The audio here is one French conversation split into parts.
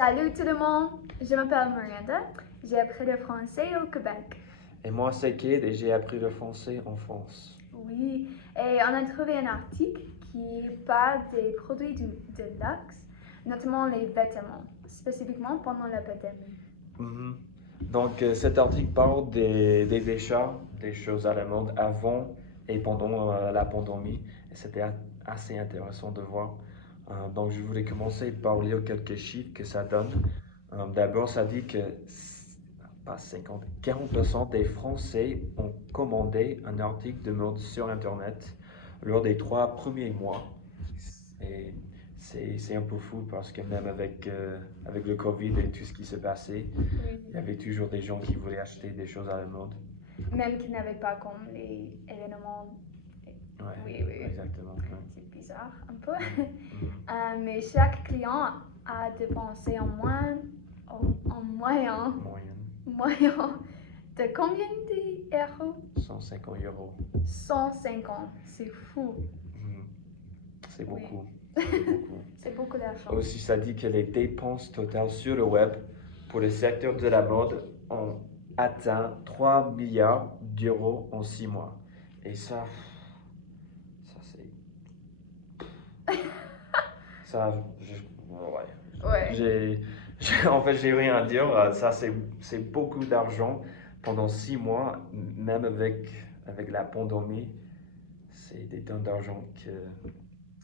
Salut tout le monde, je m'appelle Miranda, j'ai appris le français au Québec. Et moi, c'est Kid et j'ai appris le français en France. Oui, et on a trouvé un article qui parle des produits de luxe, notamment les vêtements, spécifiquement pendant la pandémie. Mhm. Donc, cet article parle des achats, des choses à la mode avant et pendant la pandémie. Et c'était assez intéressant de voir. Donc, je voulais commencer par lire quelques chiffres que ça donne. D'abord, ça dit que pas 50, 40% des Français ont commandé un article de mode sur Internet lors des 3 premiers mois. Et c'est un peu fou parce que même avec le Covid et tout ce qui s'est passé, Oui. il y avait toujours des gens qui voulaient acheter des choses à la mode. Même qui n'avaient pas comme les événements. Ouais, Oui, oui. exactement. Ouais. C'est bizarre un peu. Mhm. Mais chaque client a dépensé en moyen de combien d'euros? 150 euros. 150, c'est fou. Mhm. C'est Oui. beaucoup. C'est beaucoup. C'est beaucoup d'argent. Aussi, ça dit que les dépenses totales sur le web pour le secteur de la mode ont atteint 3 milliards d'euros en 6 mois. Et ça c'est... Ça, ouais. Ouais. En fait, j'ai rien à dire. Ça, c'est beaucoup d'argent pendant 6 mois, même avec la pandémie. C'est des tonnes d'argent que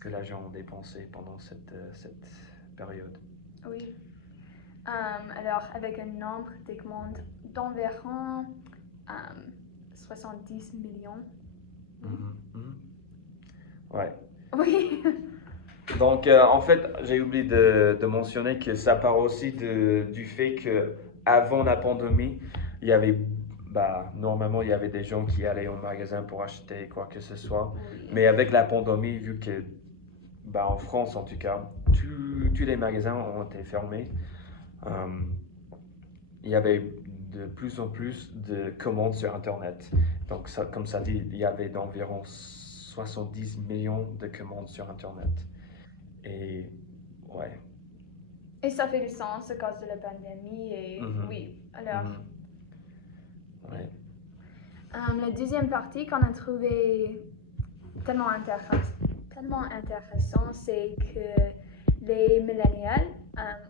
les gens ont dépensé pendant cette période. Oui. Alors, avec un nombre de commandes d'environ 70 millions. Mhm, mhm. Ouais. Oui. Donc, en fait, j'ai oublié de mentionner que ça part aussi du fait que avant la pandémie, il y avait, normalement, il y avait des gens qui allaient au magasin pour acheter quoi que ce soit. Oui. Mais avec la pandémie, vu que, en France en tout cas, tous les magasins ont été fermés, euh, il y avait de plus en plus de commandes sur Internet. Donc, ça, comme ça dit, il y avait d'environ 70 millions de commandes sur Internet. Et ouais. Et ça fait du sens à cause de la pandémie. Et oui, alors. Ouais. La deuxième partie qu'on a trouvé tellement intéressant, c'est que les millénials,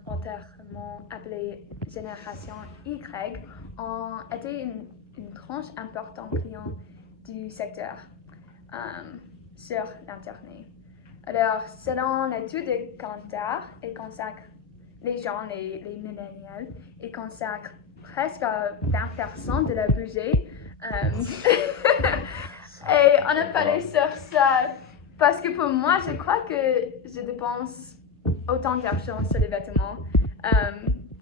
antérieurement appelés génération Y, ont été une tranche importante client du secteur sur l'Internet. Alors, selon l'étude de Kantar, les millénials, ils consacrent presque 20% de leur budget. Et on a parlé sur ça parce que pour moi, je crois que je dépense autant d'argent sur les vêtements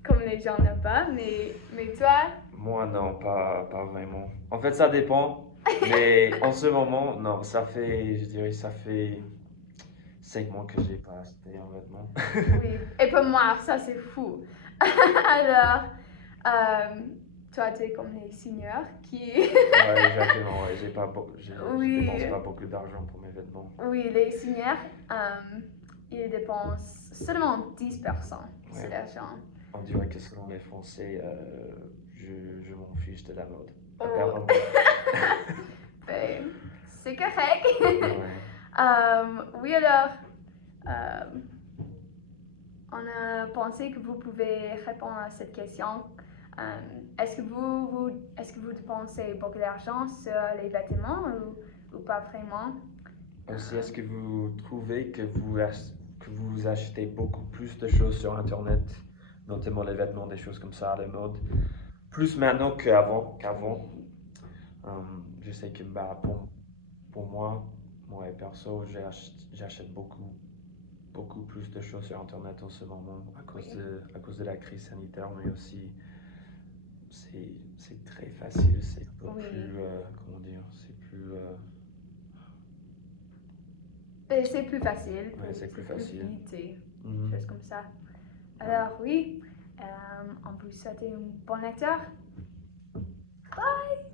comme les gens n'ont pas. Mais toi? Moi, non, pas vraiment. En fait, ça dépend. Mais en ce moment, non, je dirais, ça fait 5 mois que j'ai pas acheté un vêtement. Oui, et pour moi, ça c'est fou. Alors, toi, tu es comme les seniors qui. Ouais, exactement, ouais, je Oui. dépense pas beaucoup d'argent pour mes vêtements. Oui, les seniors, ils dépensent seulement 10% de Ouais. l'argent. On dirait que selon les Français, je m'en fiche de la mode. Oh. Apparemment. Ben, c'est correct. Ouais. Oui, alors, on a pensé que vous pouvez répondre à cette question. Est-ce que vous dépensez beaucoup d'argent sur les vêtements ou pas vraiment? Aussi, est-ce que vous trouvez que vous achetez beaucoup plus de choses sur Internet, notamment les vêtements, des choses comme ça, la mode, plus maintenant qu'avant? Je sais que pour moi perso, j'achète beaucoup plus de choses sur Internet en ce moment à cause de la crise sanitaire, mais aussi c'est très facile, c'est un peu plus, comment dire, c'est plus... C'est plus facile. Ouais, c'est plus facile. Vite et choses comme ça. Alors oui, on vous souhaite une bonne lecture. Bye!